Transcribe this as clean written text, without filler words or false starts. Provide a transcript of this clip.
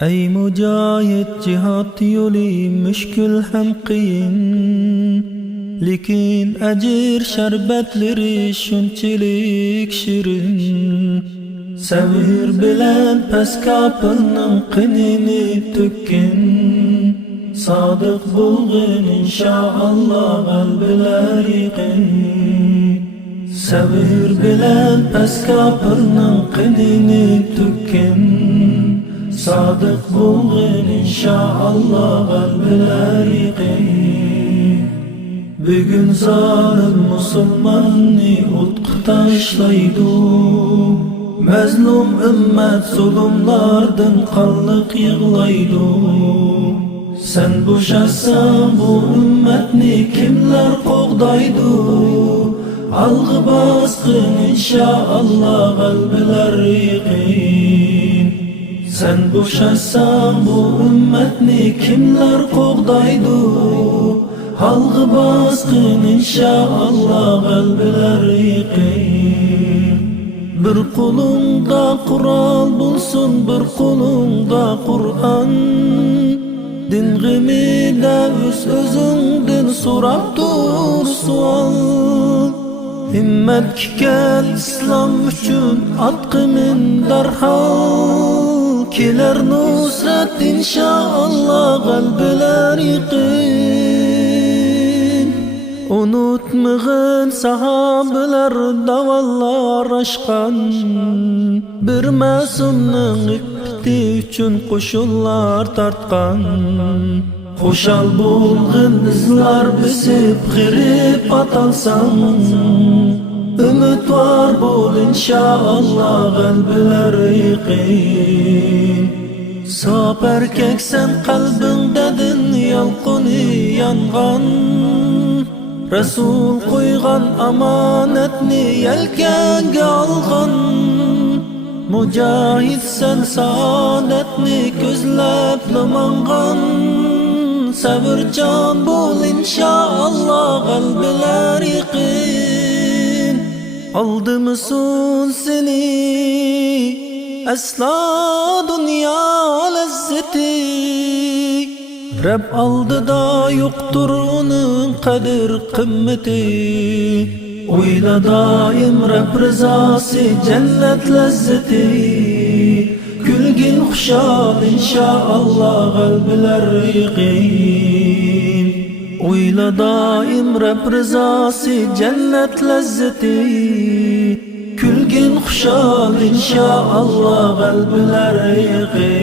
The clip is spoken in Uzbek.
Ey mücahit cihat yolu müşkül hem qiyin, lekin ajir şerbetleri şunçilik şirin. Sabır bilen pes kapının qinini tökkin, sadık bulgin inşaallah qalbiler yiqin. Sabır bilen pes kapının qinini tökkin, sadık bulgin inşaallah qalbiler yiqin. Bugün zalim musulmanni utqı taşlaydı, mazlum ümmet zulümlardan qanliq yig'laydi. Sen boşasan bu ümmetni kimler qo'g'daydi? Algı basqin inşaallah qalbiler yiqin. Sen boşasan bu ümmetni kimler qo'g'daydi? Algı basqin inşaallah qalbiler yiqin. Bir qo'lingda Qur'on bulsun, bir qo'lingda Qur'on. Din g'imida o'z-o'zingdan so'rab tur savol. Himmat kel islom uchun atqimin darhol. Kelar nusrat inşaallah qalbiler yiqin. Unutmag'in sahobalar davallar aşqan, bir ma'sumning ippiti uchun qo'shunlar tartqan. Xo'shal bo'lg'in izlar bisib g'irib atalsan, umidvor bo'l inşaallah qalbilar yiqin. Sop erkaksan qalbingdadin yolqini yongan, Rasul qo'ygan amonatni yelkanga olgan. Mujahidsan saodatni ko'zlab namangan, sabırcan bo'l inşaallah qalbilar yiqin. Aldımısın seni asla dünya lezzeti, Rab aldıda yoktur onun kadir kımmeti. Uyla daim Rab rızası cennet lezzeti, Gülgin xuşal inşaallah qalbiler yiqin. Uyla daim Rab rızası cennet lezzeti, Gülgin xuşal inşaallah qalbiler yiqin.